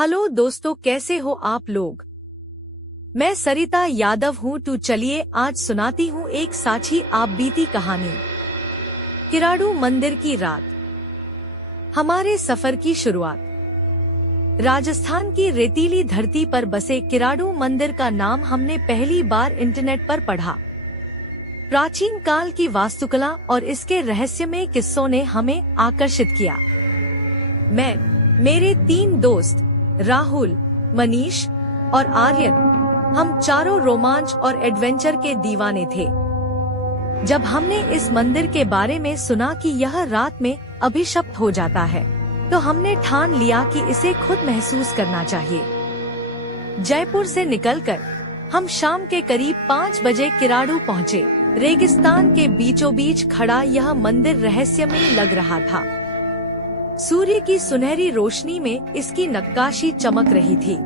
Hello दोस्तों, कैसे हो आप लोग। मैं सरिता यादव हूँ। तो चलिए आज सुनाती हूँ एक साची आप बीती कहानी। किराडू मंदिर की रात। हमारे सफर की शुरुआत। राजस्थान की रेतीली धरती पर बसे किराडू मंदिर का नाम हमने पहली बार इंटरनेट पर पढ़ा। प्राचीन काल की वास्तुकला और इसके रहस्यमय किस्सों ने हमें आकर्षित किया। मैं, मेरे 3 दोस्त राहुल, मनीष और आर्यन, हम चारों रोमांच और एडवेंचर के दीवाने थे। जब हमने इस मंदिर के बारे में सुना कि यह रात में अभिशप्त हो जाता है, तो हमने ठान लिया कि इसे खुद महसूस करना चाहिए। जयपुर से निकलकर हम शाम के करीब 5 बजे किराडू पहुँचे। रेगिस्तान के बीचों बीच खड़ा यह मंदिर रहस्यमय लग रहा था। सूर्य की सुनहरी रोशनी में इसकी नक्काशी चमक रही थी,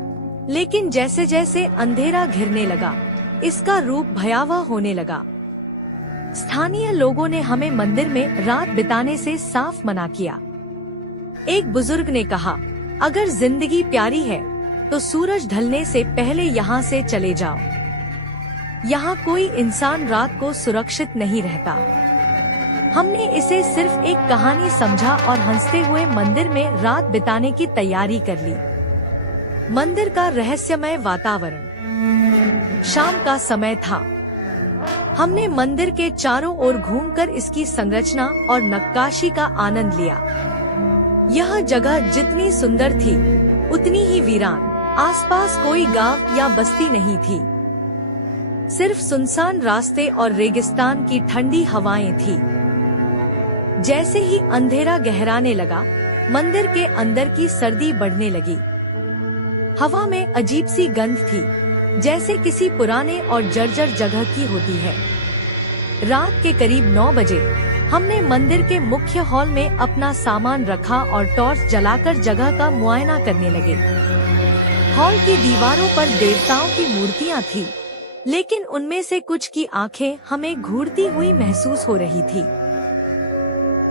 लेकिन जैसे जैसे अंधेरा घिरने लगा, इसका रूप भयावह होने लगा। स्थानीय लोगों ने हमें मंदिर में रात बिताने से साफ मना किया। एक बुजुर्ग ने कहा, अगर जिंदगी प्यारी है तो सूरज ढलने से पहले यहाँ से चले जाओ। यहाँ कोई इंसान रात को सुरक्षित नहीं रहता। हमने इसे सिर्फ एक कहानी समझा और हंसते हुए मंदिर में रात बिताने की तैयारी कर ली। मंदिर का रहस्यमय वातावरण। शाम का समय था। हमने मंदिर के चारों ओर घूमकर इसकी संरचना और नक्काशी का आनंद लिया। यह जगह जितनी सुंदर थी, उतनी ही वीरान। आसपास कोई गांव या बस्ती नहीं थी, सिर्फ सुनसान रास्ते और रेगिस्तान की ठंडी हवाएं थी। जैसे ही अंधेरा गहराने लगा, मंदिर के अंदर की सर्दी बढ़ने लगी। हवा में अजीब सी गंध थी, जैसे किसी पुराने और जर्जर जगह की होती है। रात के करीब 9 बजे हमने मंदिर के मुख्य हॉल में अपना सामान रखा और टॉर्च जलाकर जगह का मुआयना करने लगे। हॉल की दीवारों पर देवताओं की मूर्तियां थी, लेकिन उनमें से कुछ की आंखें हमें घूरती हुई महसूस हो रही थी।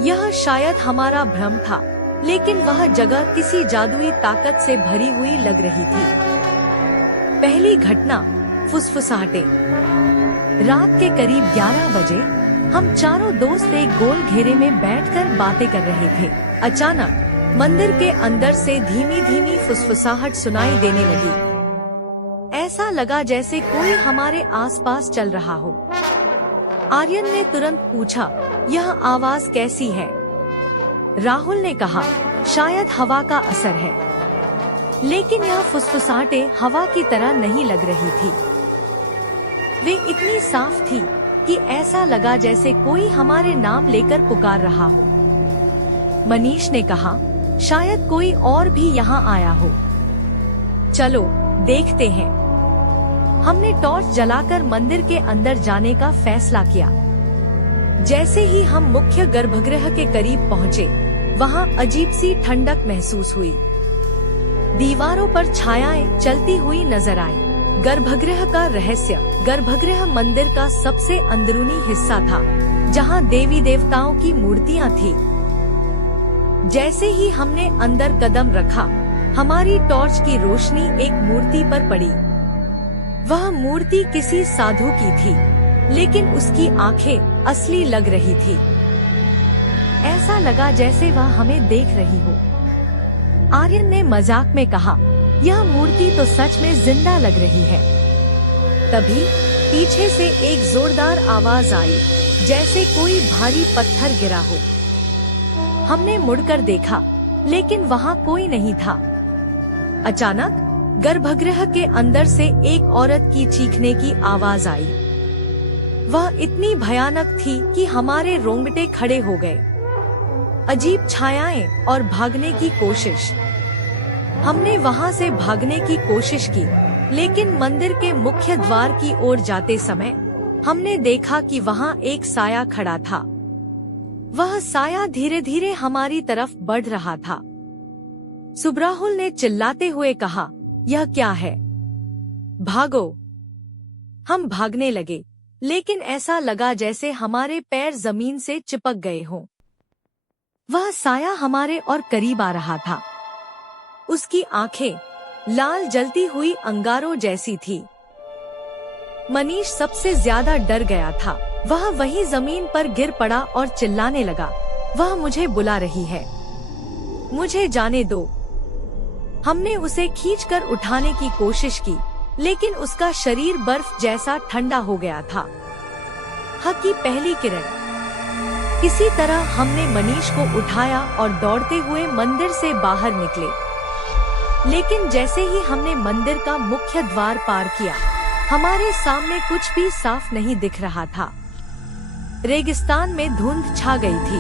यह शायद हमारा भ्रम था, लेकिन वह जगह किसी जादुई ताकत से भरी हुई लग रही थी। पहली घटना, फुसफुसाहटें। रात के करीब 11 बजे हम चारों दोस्त एक गोल घेरे में बैठकर बातें कर रहे थे। अचानक मंदिर के अंदर से धीमी धीमी फुसफुसाहट सुनाई देने लगी। ऐसा लगा जैसे कोई हमारे आसपास चल रहा हो। आर्यन ने तुरंत पूछा, यह आवाज कैसी है? राहुल ने कहा, शायद हवा का असर है। लेकिन यह फुसफुसाहटें हवा की तरह नहीं लग रही थी। वे इतनी साफ थी कि ऐसा लगा जैसे कोई हमारे नाम लेकर पुकार रहा हो। मनीष ने कहा, शायद कोई और भी यहाँ आया हो। चलो देखते हैं। हमने टॉर्च जलाकर मंदिर के अंदर जाने का फैसला किया। जैसे ही हम मुख्य गर्भगृह के करीब पहुँचे, वहाँ अजीब सी ठंडक महसूस हुई। दीवारों पर छायाएं चलती हुई नजर आई। गर्भगृह का रहस्य। गर्भगृह मंदिर का सबसे अंदरूनी हिस्सा था, जहाँ देवी देवताओं की मूर्तियाँ थी। जैसे ही हमने अंदर कदम रखा, हमारी टॉर्च की रोशनी एक मूर्ति पर पड़ी। वह मूर्ति किसी साधु की थी, लेकिन उसकी आंखें असली लग रही थी। ऐसा लगा जैसे वह हमें देख रही हो। आर्यन ने मजाक में कहा, यह मूर्ति तो सच में जिंदा लग रही है। तभी पीछे से एक जोरदार आवाज आई, जैसे कोई भारी पत्थर गिरा हो। हमने मुड़कर देखा, लेकिन वहाँ कोई नहीं था। अचानक गर्भगृह के अंदर से एक औरत की चीखने की आवाज आई। वह इतनी भयानक थी कि हमारे रोंगटे खड़े हो गए। अजीब छायाएं और भागने की कोशिश। हमने वहां से भागने की कोशिश की, लेकिन मंदिर के मुख्य द्वार की ओर जाते समय हमने देखा कि वहां एक साया खड़ा था। वह साया धीरे धीरे हमारी तरफ बढ़ रहा था। सुब्राहुल ने चिल्लाते हुए कहा, यह क्या है? भागो। हम भागने लगे, लेकिन ऐसा लगा जैसे हमारे पैर जमीन से चिपक गए हों। वह साया हमारे और करीब आ रहा था। उसकी आंखें लाल जलती हुई अंगारों जैसी थी। मनीष सबसे ज्यादा डर गया था। वह वहीं जमीन पर गिर पड़ा और चिल्लाने लगा, वह मुझे बुला रही है, मुझे जाने दो। हमने उसे खींचकर उठाने की कोशिश की, लेकिन उसका शरीर बर्फ जैसा ठंडा हो गया था। हक की पहली किरण। किसी तरह हमने मनीष को उठाया और दौड़ते हुए मंदिर से बाहर निकले। लेकिन जैसे ही हमने मंदिर का मुख्य द्वार पार किया, हमारे सामने कुछ भी साफ नहीं दिख रहा था। रेगिस्तान में धुंध छा गई थी।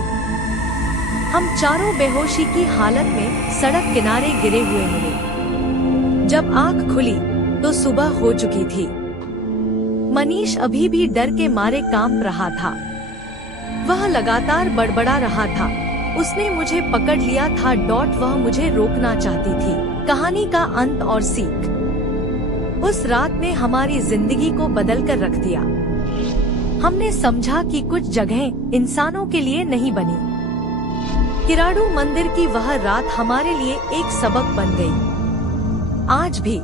हम चारों बेहोशी की हालत में सड़क किनारे गिरे हुए मिले। जब आंख खुली तो सुबह हो चुकी थी। मनीष अभी भी डर के मारे कांप रहा था। वह लगातार बड़बड़ा रहा था, उसने मुझे पकड़ लिया था। वह मुझे रोकना चाहती थी। कहानी का अंत और सीख। उस रात ने हमारी जिंदगी को बदल कर रख दिया। हमने समझा कि कुछ जगहें इंसानों के लिए नहीं बनी। किराडू मंदिर की वह रात हमारे लिए एक सबक बन गई। आज भी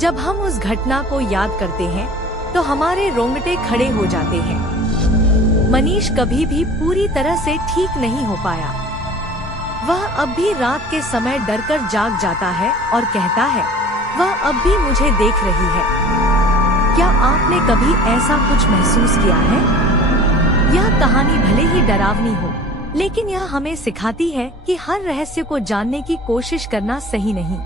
जब हम उस घटना को याद करते हैं तो हमारे रोंगटे खड़े हो जाते हैं। मनीष कभी भी पूरी तरह से ठीक नहीं हो पाया। वह अब भी रात के समय डरकर जाग जाता है और कहता है, वह अब भी मुझे देख रही है। क्या आपने कभी ऐसा कुछ महसूस किया है? यह कहानी भले ही डरावनी हो, लेकिन यह हमें सिखाती है कि हर रहस्य को जानने की कोशिश करना सही नहीं।